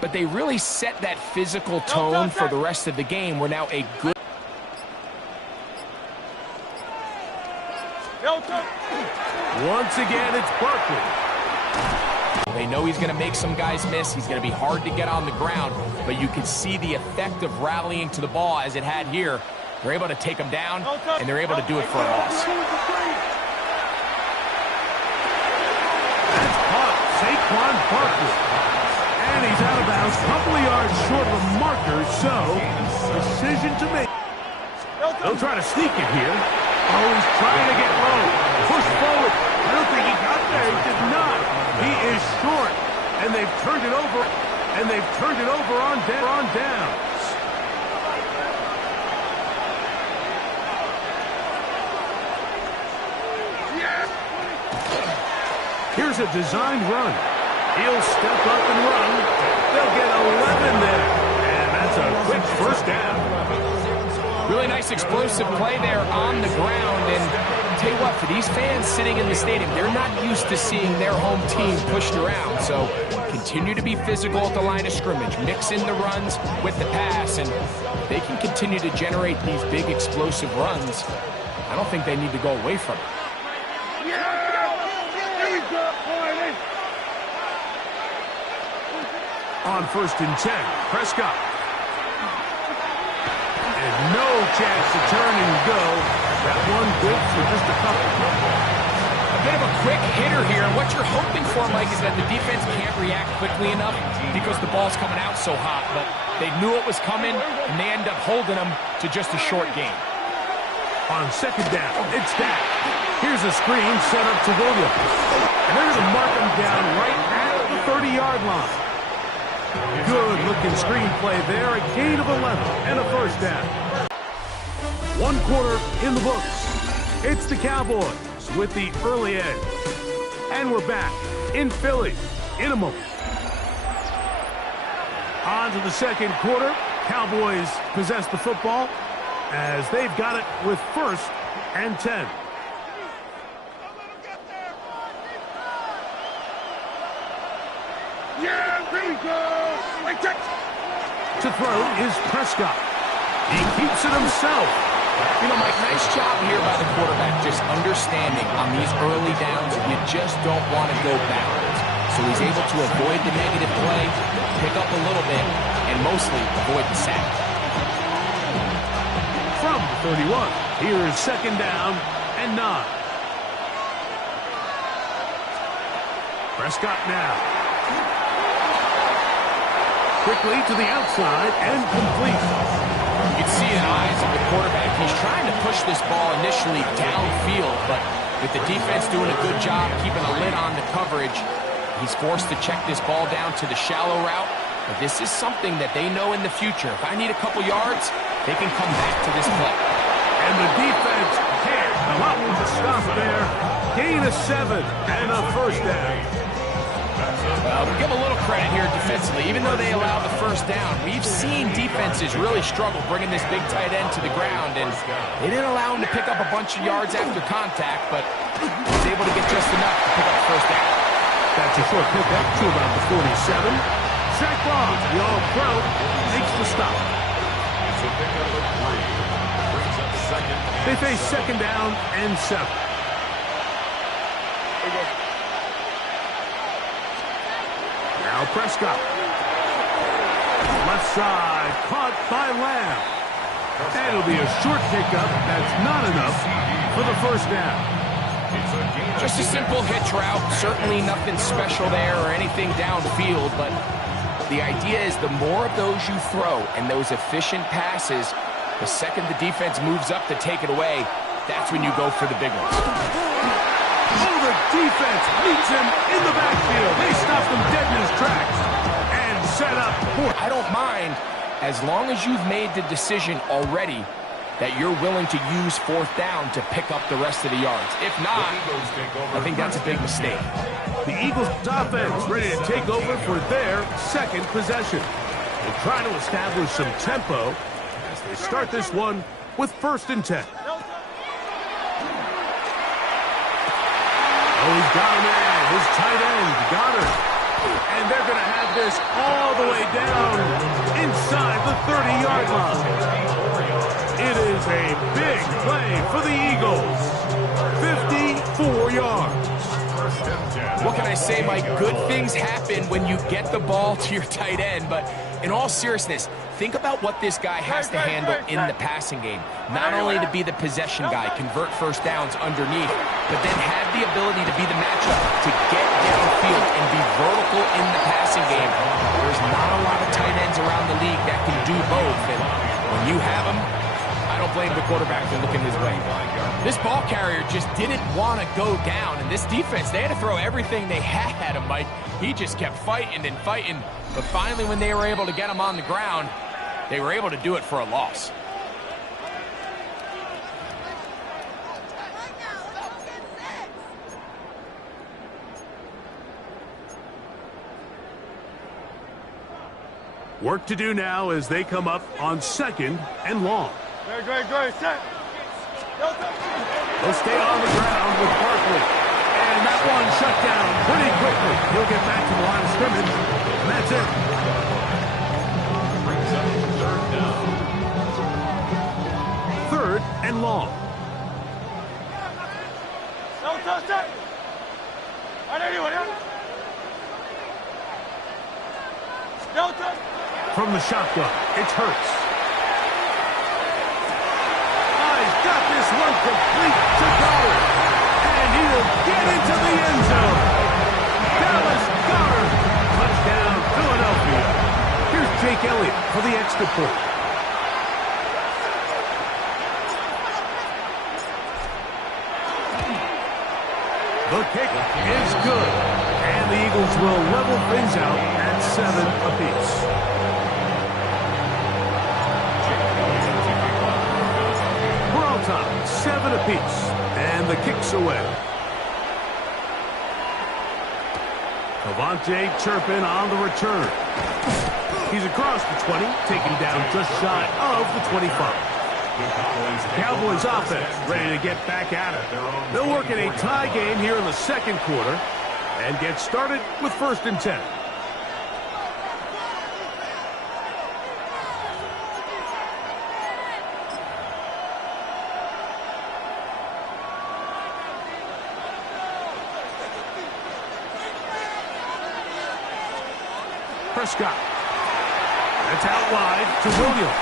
but they really set that physical tone for the rest of the game. We're now a good... Once again, it's Barkley. They know he's going to make some guys miss. He's going to be hard to get on the ground, but you can see the effect of rallying to the ball as it had here. They're able to take him down, and they're able to do it for a loss. That's caught. Saquon Barkley. And he's out of bounds, a couple of yards short of the marker, so decision to make. They'll try to sneak it here. Oh, he's trying to get low. Push forward. I don't think he got there. He did not. He is short. And they've turned it over. And they've turned it over on down. Here's a designed run. He'll step up and run. They'll get 11 there. And that's a quick first down. Really nice explosive play there on the ground. And tell you what, for these fans sitting in the stadium, they're not used to seeing their home team pushed around. So continue to be physical at the line of scrimmage. Mix in the runs with the pass. And they can continue to generate these big explosive runs. I don't think they need to go away from it. On 1st and 10, Prescott. And no chance to turn and go. That one good for just a couple. A bit of a quick hitter here. And what you're hoping for, Mike, is that the defense can't react quickly enough because the ball's coming out so hot. But they knew it was coming, and they end up holding them to just a short game. On 2nd down, it's Dak. Here's a screen set up to Williams. And they're going to mark him down right at the 30-yard line. Good-looking screenplay there, a gain of 11 and a first down. 1 quarter in the books. It's the Cowboys with the early edge. And we're back in Philly in a moment. On to the 2nd quarter. Cowboys possess the football as they've got it with 1st and 10. To throw is Prescott. He keeps it himself. You know, Mike, nice job here by the quarterback, just understanding on these early downs, you just don't want to go backwards. So he's able to avoid the negative play, pick up a little bit, and mostly avoid the sack. From the 31, here is 2nd down and 9. Prescott now. Quickly to the outside and complete. You can see in the eyes of the quarterback, he's trying to push this ball initially downfield, but with the defense doing a good job keeping a lid on the coverage, he's forced to check this ball down to the shallow route. But this is something that they know in the future. If I need a couple yards, they can come back to this play. And the defense can't come up with a stop there. Gain of 7 and a first down. Well, we'll give a little credit here defensively. Even though they allowed the first down, we've seen defenses really struggle bringing this big tight end to the ground, and they didn't allow him to pick up a bunch of yards after contact, but he was able to get just enough to pick up the first down. That's a short pickup to about the 47. Zach Bond, the All-Pro, makes the stop. They face 2nd down and 7. Now Prescott. Left side, caught by Lamb. And it'll be a short pickup. That's not enough for the first down. Just a simple hitch route. Certainly nothing special there or anything downfield, but the idea is the more of those you throw and those efficient passes, the second the defense moves up to take it away, that's when you go for the big ones. Oh, the defense meets him in the backfield. They stop him dead in his tracks and set up. I don't mind as long as you've made the decision already that you're willing to use 4th down to pick up the rest of the yards. If not, I think that's a big mistake. The Eagles offense ready to take over for their 2nd possession. They're trying to establish some tempo as they start this one with 1st and 10. Oh, he's got him in. His tight end, Goddard. And they're going to have drive this all the way down inside the 30-yard line. It is a big play for the Eagles. 54 yards. What can I say, Mike? Good things happen when you get the ball to your tight end, but in all seriousness, think about what this guy has to handle in the passing game. Not only to be the possession guy, convert first downs underneath, but then have the ability to be the matchup, to get downfield and be vertical in the passing game. There's not a lot of tight ends around the league that can do both, and when you have them, I don't blame the quarterback for looking his way. This ball carrier just didn't want to go down, and this defense, they had to throw everything they had at him, Mike. He just kept fighting and fighting, but finally when they were able to get him on the ground, they were able to do it for a loss. Work to do now as they come up on 2nd and long. Great, set. They'll stay on the ground with Barkley. And that one shut down pretty quickly. He'll get back to the line of scrimmage, and that's it. Brings up 3rd down. 3rd and long. No touchdown. No touchdown. From the shotgun, it's Hurts. He's got this one complete to Goddard. And he will get into the end zone. Dallas Goddard. Touchdown, Philadelphia. Here's Jake Elliott for the extra point. The kick is good. And the Eagles will level things out at 7 apiece. Time, 7 apiece, and the kick's away. Devontae Turpin on the return. He's across the 20, taken down just shy of the 25. Cowboys offense ready to get back at it. They'll work in a tie game here in the 2nd quarter and get started with 1st and 10. Prescott. That's out wide to Williams.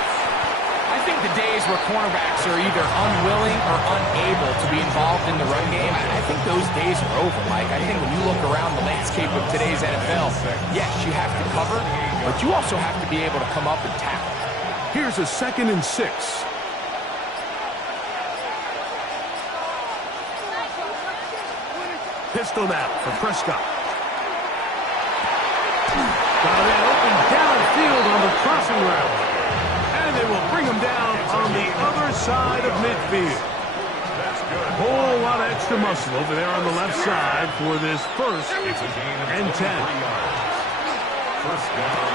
I think the days where cornerbacks are either unwilling or unable to be involved in the run game, I think those days are over, Mike. I think when you look around the landscape of today's NFL, yes, you have to cover, but you also have to be able to come up and tackle. Here's a 2nd and 6. Pistol now for Prescott. Got it open downfield on the crossing route. And they will bring him down on the other side of midfield. Whole lot of extra muscle over there on the left side for this 1st and 10. First down.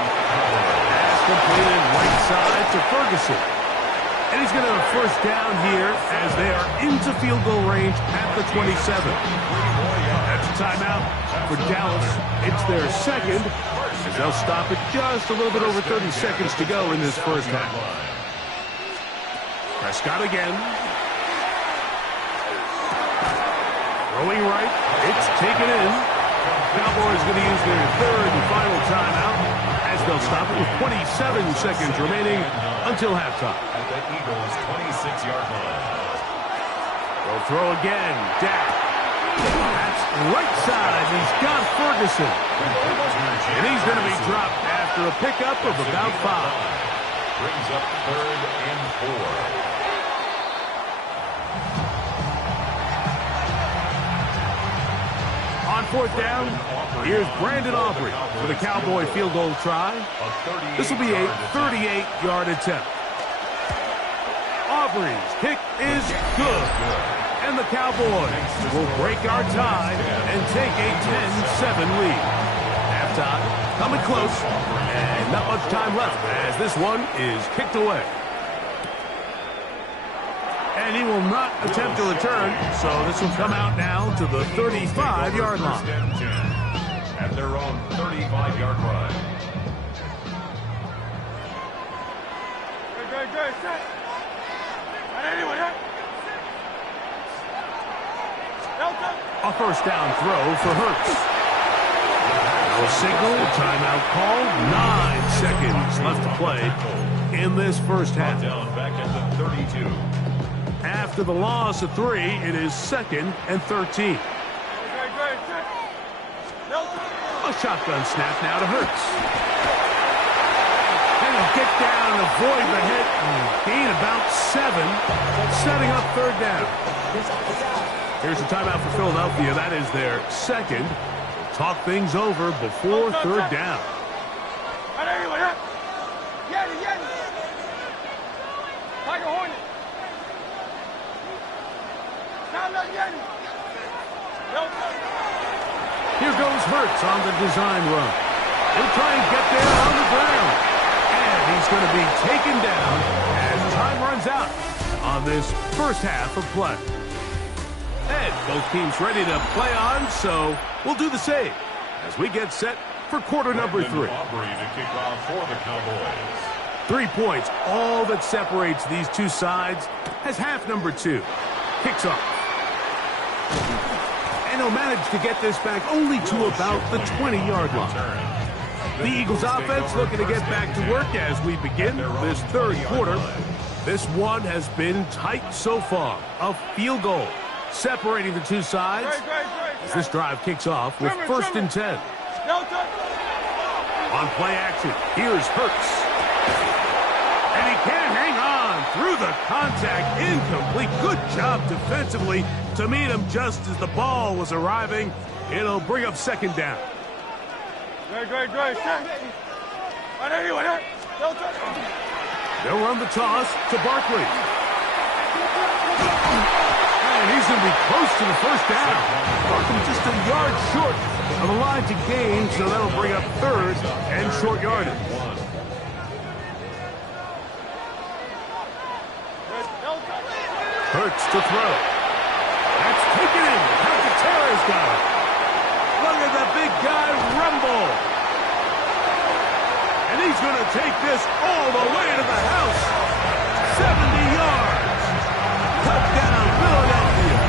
Pass completed right side to Ferguson. And he's going to have a 1st down here as they are into field goal range at the 27. That's a timeout for Dallas. It's their 2nd. As they'll stop it just a little bit over 30 seconds to go in this 1st half. Prescott again. Throwing right. It's taken in. Cowboys going to use their 3rd and final timeout as they'll stop it with 27 seconds remaining until halftime. At the Eagles' 26-yard line. They'll throw again. Dak. That's right side. He's got Ferguson. And he's going to be dropped after a pickup of about 5. Brings up 3rd and 4. On 4th down, here's Brandon Aubrey for the Cowboy field goal try. This will be a 38-yard attempt. Aubrey's kick is good. And the Cowboys will break our tie and take a 10-7 lead. Halftime coming close, and not much time left as this one is kicked away. And he will not attempt to return, so this will come out now to the 35-yard line. At their own 35-yard line. great, set. And anyway, yeah. Delta. A first down throw for Hurts. No signal, timeout called. 9 seconds left to play in this first half. Down back at the 32. After the loss of 3, it is 2nd and 13. Great, set. Delta. A shotgun snap now to Hurts. And he'll get down and avoid the hit and gain about 7, setting up third down. Here's a timeout for Philadelphia. That is their second. Talk things over before third down. And anyway, yeah. Yeti. Tiger Hornet. Now let Yeti. Delta. Here goes Hurts on the design run. He'll try and get there on the ground. And he's going to be taken down as time runs out on this first half of play. And both teams ready to play on, so we'll do the same as we get set for quarter number 3. Aubrey to kick off for the Cowboys. 3 points, all that separates these two sides, as half number 2 kicks off. And he'll manage to get this back only to about the 20-yard line. The Eagles offense looking to get back to work as we begin this third quarter. This one has been tight so far. A field goal separating the two sides as this drive kicks off with 1st and 10. Delta. On play action, here's Hurts. And he can't hang on through the contact. Incomplete. Good job defensively to meet him just as the ball was arriving. It'll bring up 2nd down. Great, set. And anyway, yeah. Delta. They'll run the toss to Barkley. And he's going to be close to the first down. Barkley just a yard short of the line to gain, so that'll bring up 3rd and short yardage. Hurts to throw. That's taken in. Alcantara's got it. Look at that big guy rumble. And he's going to take this all the way to the house. 70 yards. Touchdown, Philadelphia.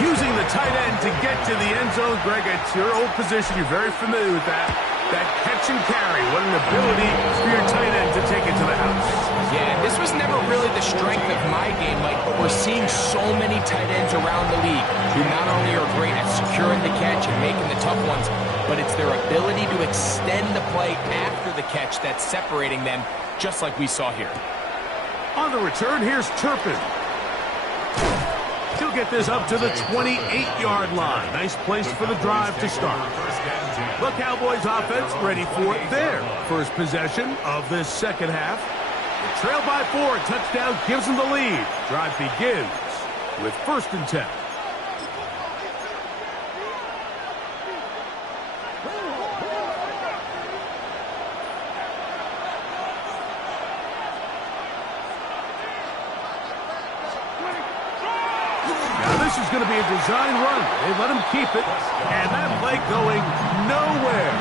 Using the tight end to get to the end zone. Greg, it's your old position. You're very familiar with that. That catch and carry. What an ability for your tight end to take it to the house. Yeah, this was never really the strength of my game, Mike, but we're seeing so many tight ends around the league who not only are great at securing the catch and making the tough ones, but it's their ability to extend the play after the catch that's separating them, just like we saw here. On the return, here's Turpin. He'll get this up to the 28-yard line. Nice place for the drive to start. The Cowboys offense ready for their first possession of this second half. The trail by 4, touchdown gives them the lead. Drive begins with 1st and 10. This is going to be a design run. They let him keep it, and that play going nowhere.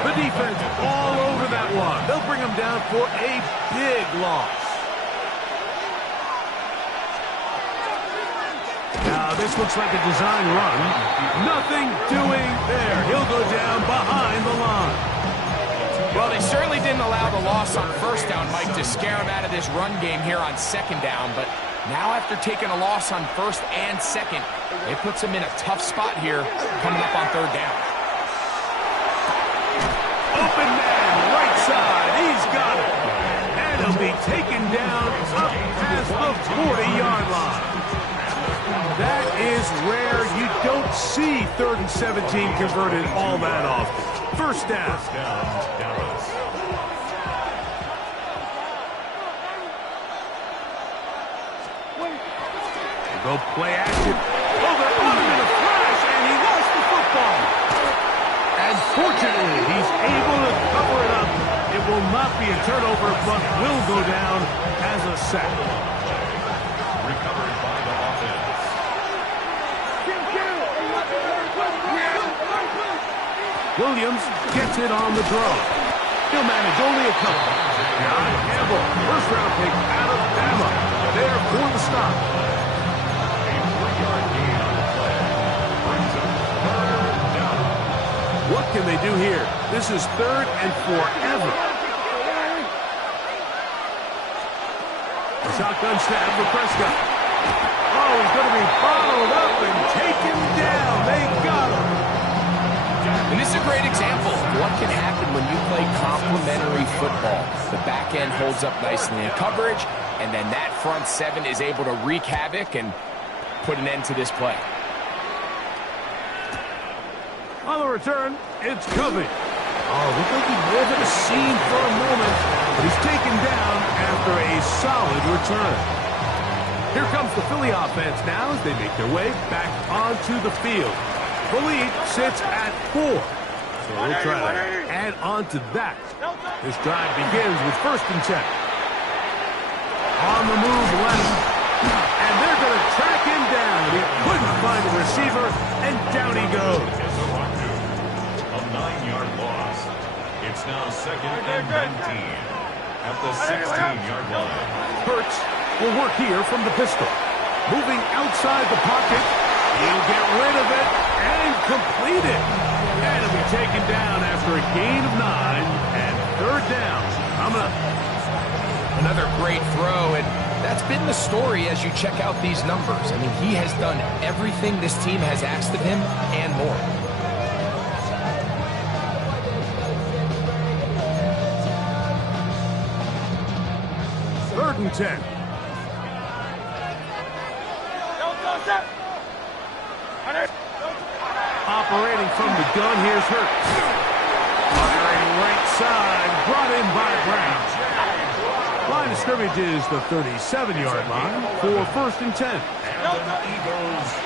The defense all over that one. They'll bring him down for a big loss. Now, this looks like a design run. Nothing doing there. He'll go down behind the line. Well, they certainly didn't allow the loss on 1st down, Mike, to scare him out of this run game here on 2nd down, but now after taking a loss on 1st and 2nd, it puts him in a tough spot here coming up on 3rd down. Open man, right side, he's got it. And he'll be taken down up past the 40-yard line. That is rare. You don't see 3rd and 17 converted all that often. 1st down. Dallas. Go play action. Oh, they're on him in a flash, and he lost the football. And fortunately, he's able to cover it up. It will not be a turnover, but will go down as a sack. Recovered by the offense. Williams gets it on the draw. He'll manage only a couple. John Campbell, first-round pick out of Bama. There for the stop. A 3-yard gain on the play. Brings up third down. What can they do here? This is third and forever. A shotgun snap for Prescott. Oh, he's going to be bottled up and taken down. They got him. And this is a great example of what can happen when you play complementary football. The back end holds up nicely in coverage, and then that front seven is able to wreak havoc and put an end to this play. On the return, it's Covey. Oh, looked like he may have hit a seam for a moment, but he's taken down after a solid return. Here comes the Philly offense now as they make their way back onto the field. The lead sits at 4. So we'll try to add on to that. This drive begins with 1st and 10. On the move left. And they're going to track him down. He couldn't find a receiver, and down he goes. A 9-yard loss. It's now 2nd and 19 at the 16-yard line. Hurts will work here from the pistol. Moving outside the pocket. He'll get rid of it and complete it. And it'll be taken down after a gain of 9 and 3rd down. Coming up. Another great throw, and that's been the story as you check out these numbers. I mean, he has done everything this team has asked of him and more. Third and 10. Operating from the gun, here's Hurts. Firing right side, brought in by Brown. Line of scrimmage is the 37-yard line for 1st and 10.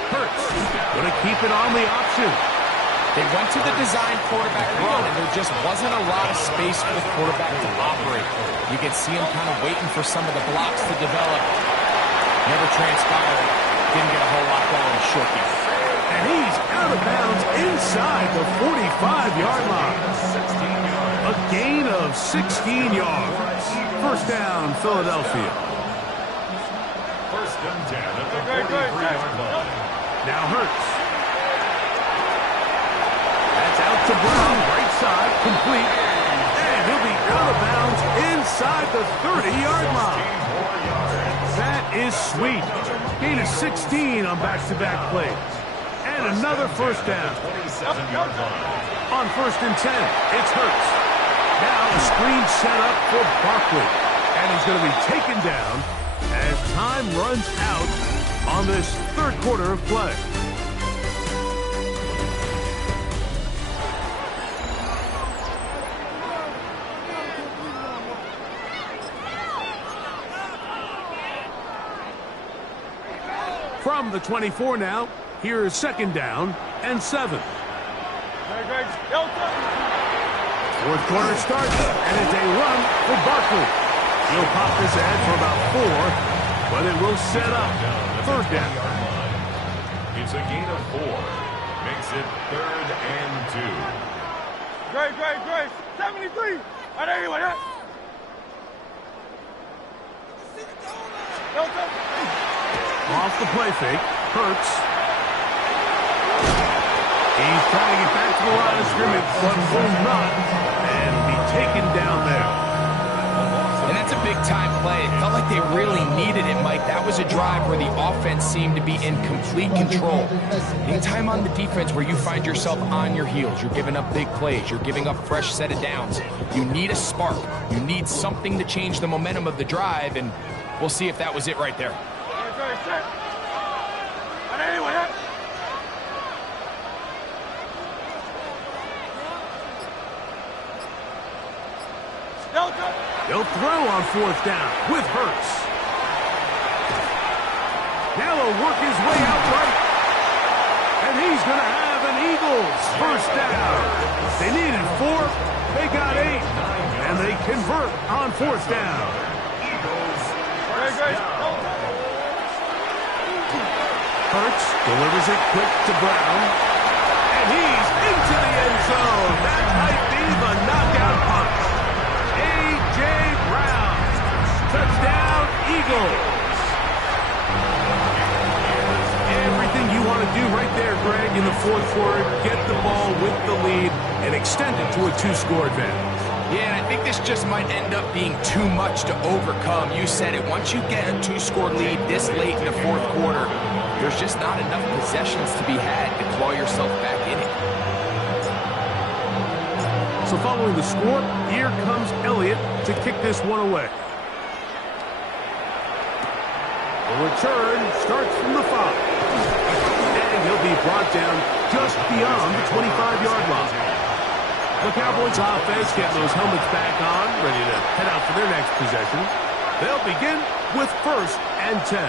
Hurts going to keep it on the option. They went to the design quarterback run, and there just wasn't a lot of space for the quarterback to operate. You can see him kind of waiting for some of the blocks to develop. Never transpired. Didn't get a whole lot going short game. And he's out of bounds inside the 45-yard line. A gain of 16 yards. 1st down, Philadelphia. 1st and 10 at the 43-yard line. Now Hurts. That's out to Brown, right side, complete. And he'll be out of bounds inside the 30-yard line. That is sweet. Gain of 16 on back-to-back plays. And another 1st down. 27-yard line. On 1st and 10, it's Hurts. Now a screen set up for Barkley. And he's going to be taken down as time runs out on this 3rd quarter of play. From the 24 now, here is 2nd down and 7. 4th quarter starts, and it's a run for Barkley. He'll pop this ahead for about 4, but it will set up 3rd down. It's a gain of 4. Makes it 3rd and 2. Great. 73. I know you want that. Off the play fake, Hurts. He's trying to get back to the line of scrimmage, but will not, and be taken down there. And that's a big-time play. It felt like they really needed it, Mike. That was a drive where the offense seemed to be in complete control. Anytime on the defense where you find yourself on your heels, you're giving up big plays, you're giving up fresh set of downs, you need a spark. You need something to change the momentum of the drive, and we'll see if that was it right there. He'll throw on 4th down with Hurts. Now he'll work his way out right. And he's going to have an Eagles 1st down. They needed 4. They got 8. And they convert on 4th down. Hurts delivers it quick to Brown. And he's into the end zone. That might be the knockout punch. and extend it to a 2-score advantage. Yeah, and I think this just might end up being too much to overcome. You said it. Once you get a 2-score lead this late in the fourth quarter, there's just not enough possessions to be had to claw yourself back in it. So following the score, here comes Elliott to kick this one away. The return starts from the 5. And he'll be brought down just beyond the 25-yard line. The Cowboys offense getting those helmets back on, ready to head out for their next possession. They'll begin with 1st and 10.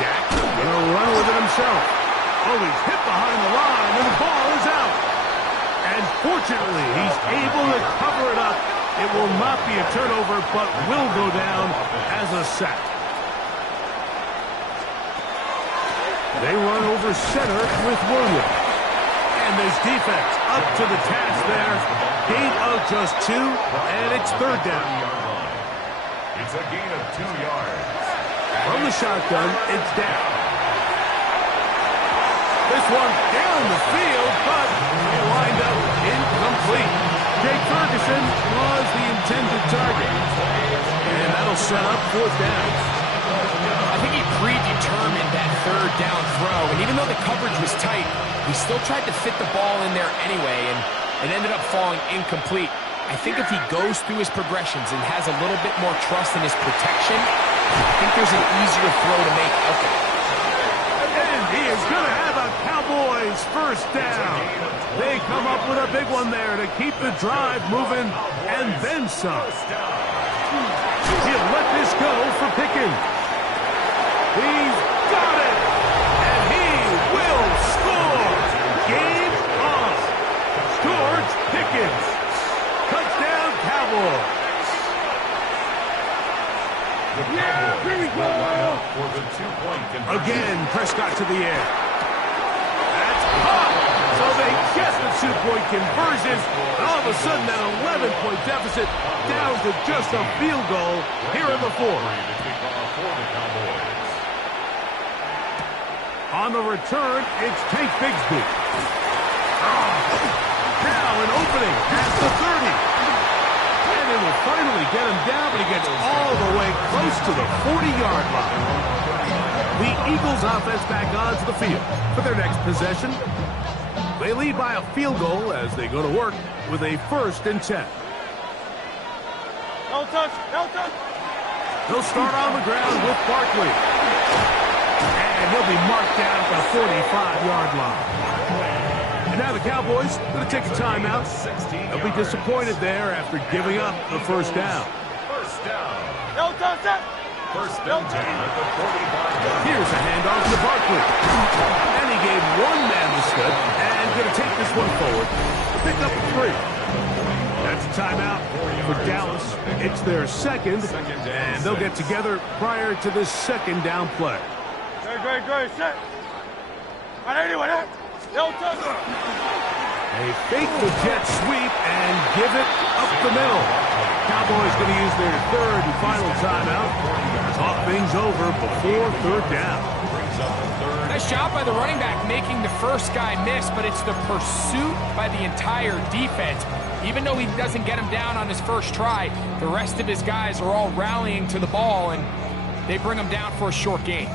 Dak gonna run with it himself. Oh, he's hit behind the line, and the ball is out. And fortunately, he's able to cover it up. It will not be a turnover, but will go down as a sack. They run over center with Williams. And this defense up to the task there. Gain of just 2, and it's 3rd down. It's a gain of 2 yards. From the shotgun, it's down. This one down the field, but it lined up incomplete. Jake Ferguson was the intended target. And that'll set up 4th down. I think he predetermined that 3rd down throw, and even though the coverage was tight, he still tried to fit the ball in there anyway, and it ended up falling incomplete. I think if he goes through his progressions and has a little bit more trust in his protection, I think there's an easier throw to make out there. And he is going to have a Cowboys 1st down. They come up with a big one there to keep the drive moving, and then some. He'll let this go for Pickens. He's got it, and he will score. Game on. George Pickens. Touchdown, Cowboys. Yeah, here we go. For the 2-point conversion. Again, Prescott to the air. That's caught. So they get the 2-point conversion. And all of a sudden, an 11-point deficit down to just a field goal here in the 4th. On the return, it's Tank Bigsby. Now an opening at the 30. And it will finally get him down, but he gets all the way close to the 40-yard line. The Eagles offense back onto the field for their next possession. They lead by a field goal as they go to work with a 1st and 10. No touch, no touch. They'll start on the ground with Barkley. And he'll be marked down at the 45-yard line. And now the Cowboys going to take a timeout. They'll be disappointed there after giving up the 1st down. 1st down. No touch, that. 1st and 10 at the 45-yard. Here's a handoff to Barkley. And he gave one man the slip and going to take this one forward to pick up 3. That's a timeout for Dallas. It's their 2nd, and they'll get together prior to this 2nd down play. Great, set. Anyway, no touch. They fake the jet sweep and give it up the middle. Cowboys going to use their 3rd and final timeout. Talk things over before 3rd down. Nice job by the running back making the first guy miss, but it's the pursuit by the entire defense. Even though he doesn't get him down on his first try, the rest of his guys are all rallying to the ball, and they bring him down for a short gain.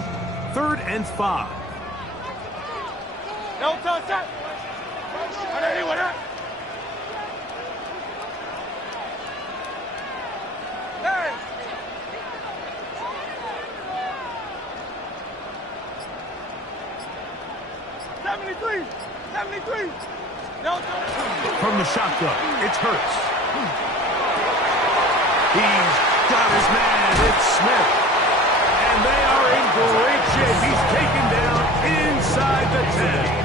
3rd and 5. No touch, that. Anyway, that. Hey. '73. No touch. From the shotgun, it's Hurts. He's got his man, it's Smith. And they are in great shape. He's taken down inside the 10.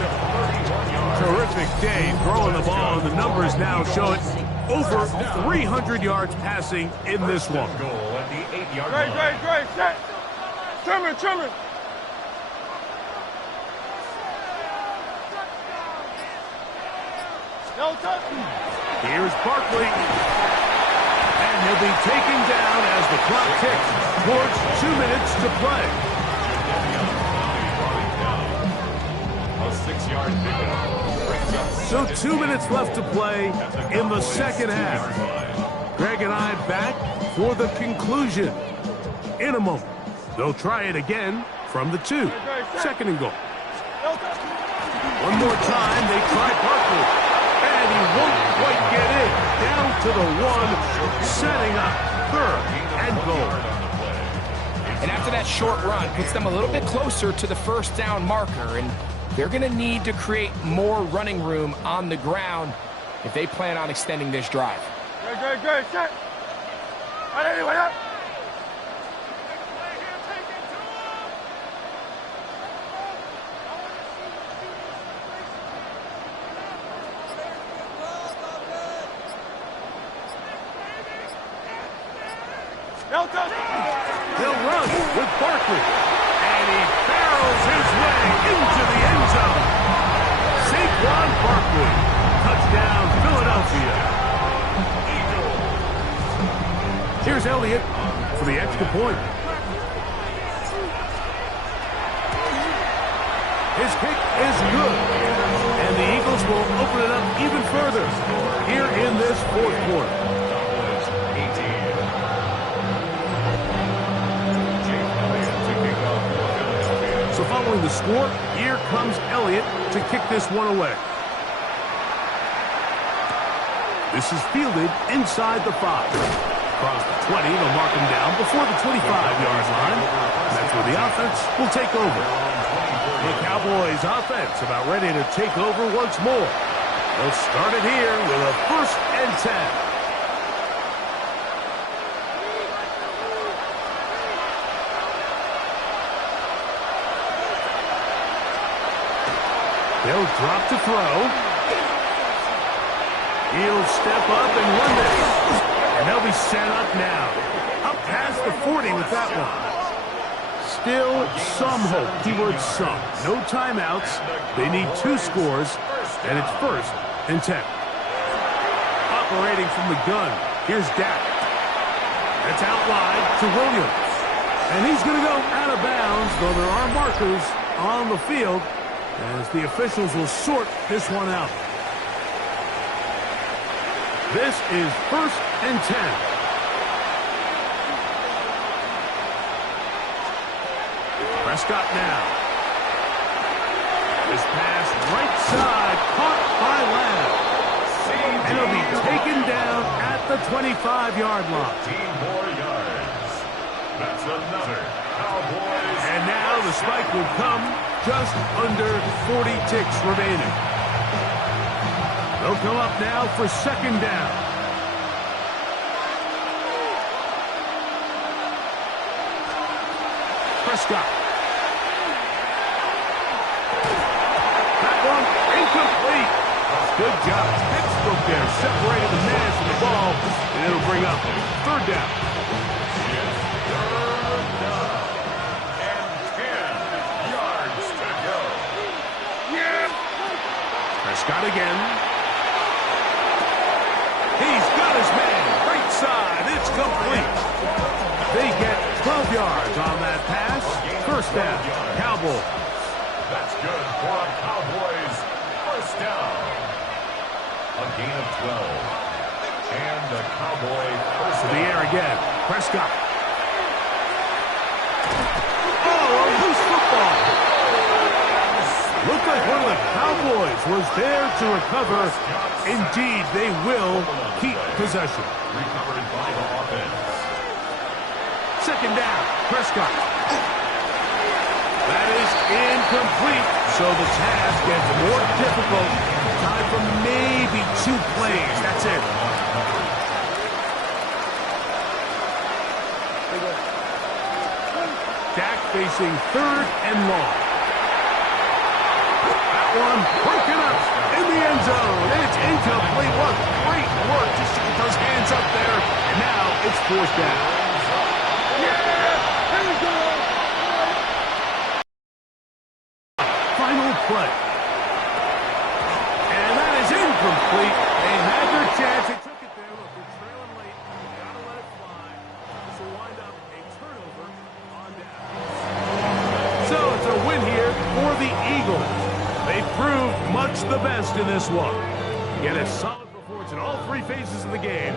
Terrific day throwing the ball, and the numbers now show it. Over 300 yards passing in this one. Goal at the 8-yard line. Great, set. Trimmer. No touch. Here's Barkley. And he'll be taken down as the clock ticks towards 2 minutes to play. A 6-yard pickup. So 2 minutes left to play in the second half. Greg and I back for the conclusion. In a moment, they'll try it again from the 2. Second and goal. One more time, they try Barkley. And he won't quite get in. Down to the 1, setting up third and goal. And after that short run, puts them a little bit closer to the first down marker. And they're going to need to create more running room on the ground if they plan on extending this drive. Good, set. Anyway, up. They'll run with Barkley. And he barrels his way into the end zone. Saquon Barkley. Touchdown, Philadelphia. Here's Elliott for the extra point. His kick is good. And the Eagles will open it up even further here in this fourth quarter. So following the score, here comes Elliott to kick this one away. This is fielded inside the 5. Across the 20, they'll mark him down before the 25-yard line. That's where the offense will take over. The Cowboys offense about ready to take over once more. They'll start it here with a 1st and 10. They'll drop to throw. He'll step up and run this. And they'll be set up now. Up past the 40 with that one. Still some hope. Keyword some. No timeouts. They need 2 scores. And it's 1st and 10. Operating from the gun. Here's Dak. That's out wide to Williams. And he's going to go out of bounds, though there are markers on the field, as the officials will sort this one out. This is 1st and 10. Prescott now. This pass right side, caught by Lamb. And he'll be taken down at the 25-yard line. 15 more yards. That's another Cowboys. And now the spike will come just under 40 ticks remaining. They'll come up now for 2nd down. Prescott. That one incomplete. Good job. Textbook there. Separated the man from the ball. And it'll bring up 3rd down. Prescott again. He's got his man. Right side. It's complete. They get 12 yards on that pass. 1st down. Cowboys. That's good for a Cowboys 1st down. A gain of 12. And the Cowboy 1st To the down. air again. Prescott. Oh, a loose football. Looked like one of the Cowboys was there to recover. Indeed, they will keep possession. Recovered by the offense. 2nd down, Prescott. That is incomplete, so the task gets more difficult. Time for maybe 2 plays. That's it. Dak facing 3rd and long. One broken up in the end zone. It's incomplete. What great work just to get those hands up there. And now it's 4th down. Final play. And that is incomplete. They had their chance. They took it there. Look, they're trailing late. Gotta let it Eagles. They proved much the best in this one. Yet a solid performance in all three phases of the game.